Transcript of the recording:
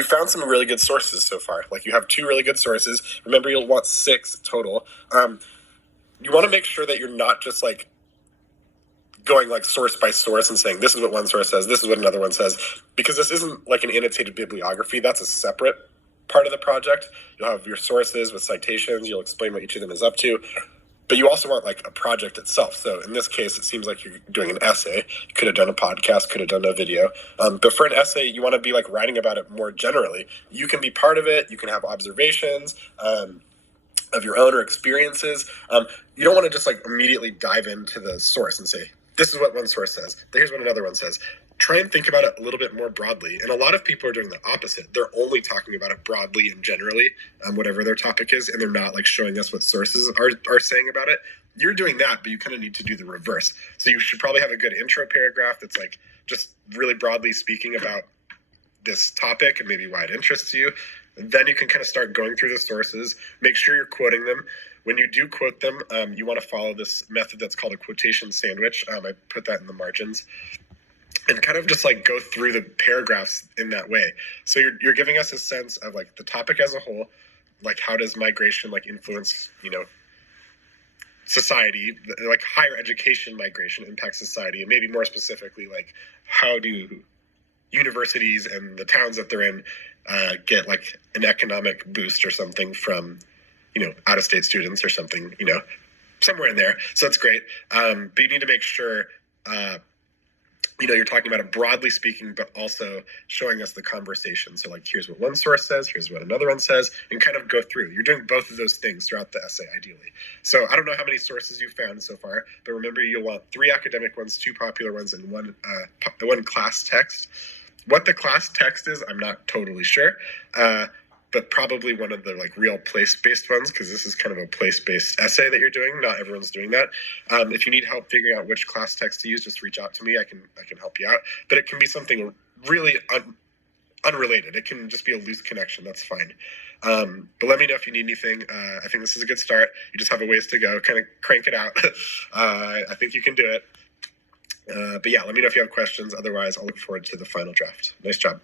You found some really good sources so far. Like you have 2 really good sources. Remember, you'll want 6 total. You want to make sure that you're not just like going like source by source and saying this is what one source says, this is what another one says, because this isn't like an annotated bibliography. That's a separate part of the project. You'll have your sources with citations. You'll explain what each of them is up to. But you also want like a project itself. So in this case, it seems like you're doing an essay. You could have done a podcast, could have done a video. But for an essay, you want to be like writing about it more generally. You can be part of it. You can have observations of your own or experiences. You don't want to just like immediately dive into the source and say, this is what one source says. Here's what another one says. Try and think about it a little bit more broadly. And a lot of people are doing the opposite. They're only talking about it broadly and generally, whatever their topic is, and they're not like showing us what sources are saying about it. You're doing that, but you kind of need to do the reverse. So you should probably have a good intro paragraph that's like just really broadly speaking about this topic and maybe why it interests you. And then you can kind of start going through the sources, make sure you're quoting them. When you do quote them, you want to follow this method that's called a quotation sandwich. I put that in the margins. And kind of just like go through the paragraphs in that way. So you're giving us a sense of like the topic as a whole, like how does migration like influence, society, like higher education migration impacts society, and maybe more specifically, like how do universities and the towns that they're in get like an economic boost or something from, out-of-state students or something, somewhere in there. So that's great. But you need to make sure, you're talking about it broadly speaking, but also showing us the conversation. So like, here's what one source says, here's what another one says, and kind of go through. You're doing both of those things throughout the essay, ideally. So I don't know how many sources you've found so far, but remember you'll want 3 academic ones, 2 popular ones, and one class text. What the class text is, I'm not totally sure, but probably one of the like real place-based ones, because this is kind of a place-based essay that you're doing. Not everyone's doing that. If you need help figuring out which class text to use, just reach out to me. I can help you out. But it can be something really unrelated. It can just be a loose connection. That's fine. But let me know if you need anything. I think this is a good start. You just have a ways to go. Kind of crank it out. I think you can do it. But yeah, let me know if you have questions. Otherwise, I'll look forward to the final draft. Nice job.